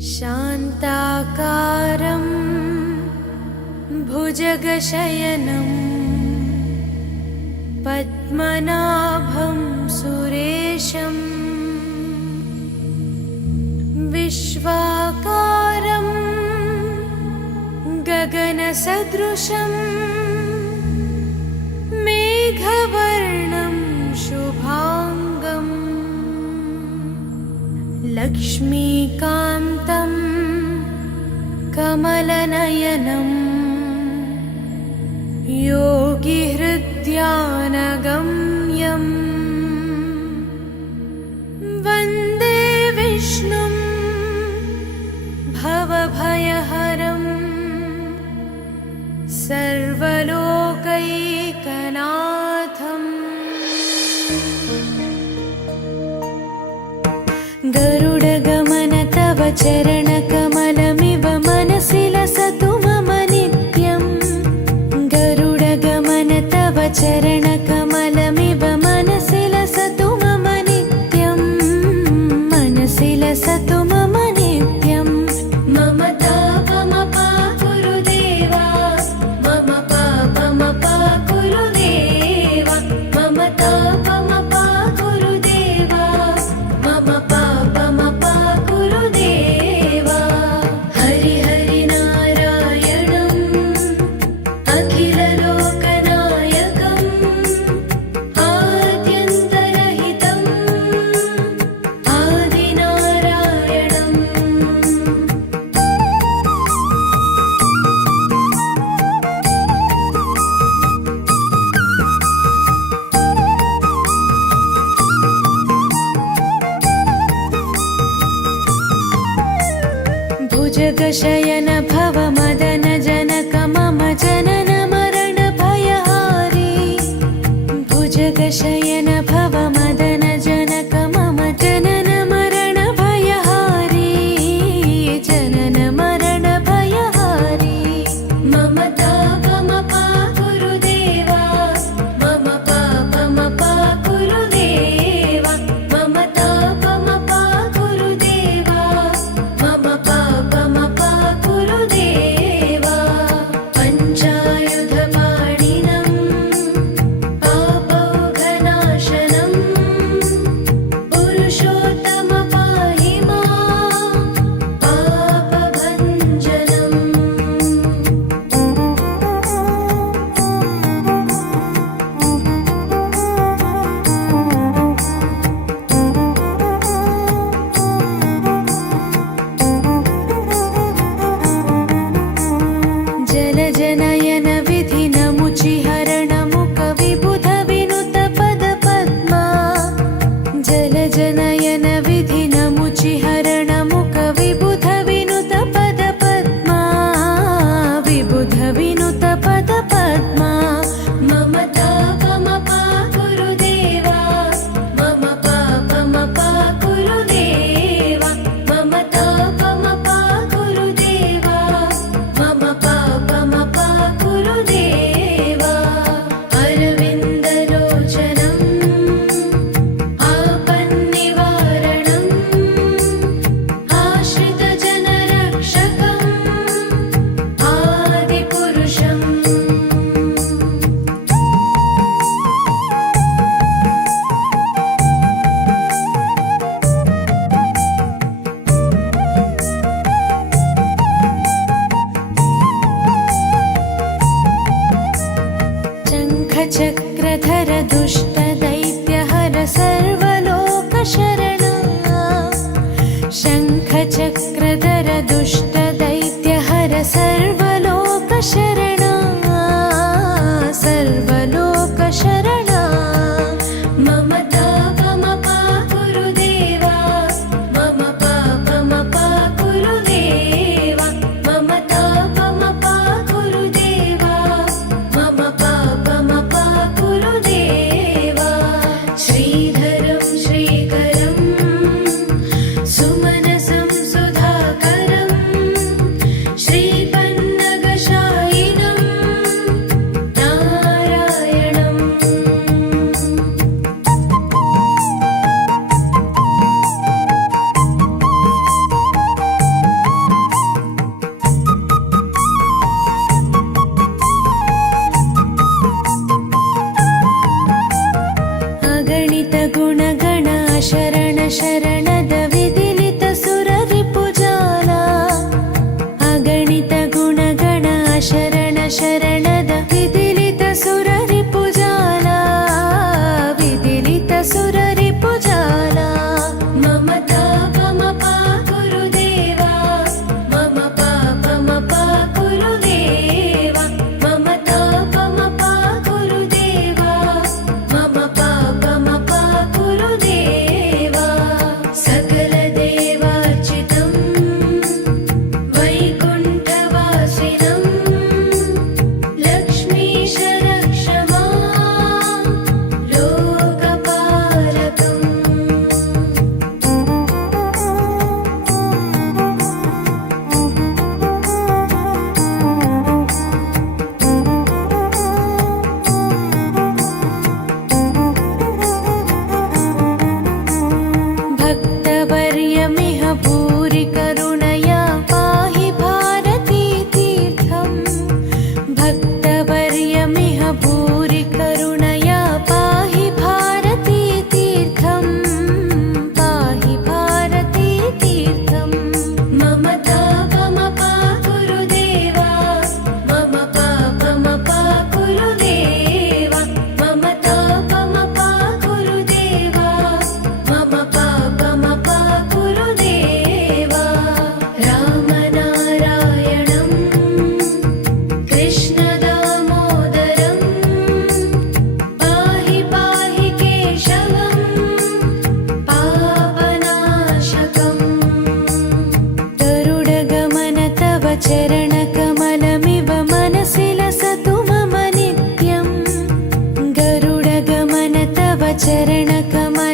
शान्ताकारं भुजगशयनं पद्मनाभं सुरेशं विश्वाकारं गगनसदृशं मेघवर्णं शुभांगं लक्ष्मीकान्तं कमलनयनं योगिहृद्यानगम्यं वन्दे विष्णुं भवभयहरं सर्वलोकैकनाथम्। गरुडगमन तव चरणकमलमिव मनसि लसतु मम नित्यम्। गरुडगमन तव चरणकमलमिव मनसि लसतु मम नित्यम्। मनसि लसतु मम नित्यम्। मम तापमपा गुरुदेवा, मम पापमपा गुरुदेवा, मम तापमपा गुरुदेवा, मम पापमपा गुरुदेवा। हरि हरि नारायणम् अखिललोकनायकम् आद्यन्तरहितम् आदिनारायणम्। भुजगशयन भव मदन जनक मम जनन मरण भयहारी। भुजगशयन भव मदन जनक मम जनन मरण भयहारी। जनन मरण भयहारी। मम तापमपा गुरुदेवा, मम पापमपा गुरुदेवा, मम तापमपा गुरुदेवा, मम पापमपा गुरुदेवा। पञ्चायुधपाणिनं पापौघनाशनं पुरुषोत्तम पाहि मां पापभञ्जनम्। जलजनयन विधिनमुचिहरणमुख विबुध विनुत पदपद्मा। जलजनयन विधिनमुचिहरणमुख विबुध विनुत पदपद्मा। विबुध विनुत पदपद्मा। मम तापमपा गुरुदेवा, मम पापमपा गुरुदेवा, मम तापमपा गुरुदेवा, मम पापमपा गुरुदेवा। अरविन्दलोचनम् आपन्निवारणम् आश्रितजनरक्षकम् आदिपुरुषम्। शङ्खचक्रधर दुष्टदैत्यहर सर्वलोकशरणा। शङ्खचक्रधर दुष्टदैत्यहर सर्वलोकशरणा। सर्वलोकशरणा। मम तापमपा गुरुदेवा, मम पापमपा गुरुदेवा, मम तापमपा गुरुदेवा, मम पापमपा गुरुदेवा। श्रीधरं श्रीकरं सुमनसं सुधाकरं चरणकमलमिव मनसि लसतु मम नित्यम् गरुडगमन तव चरणकमल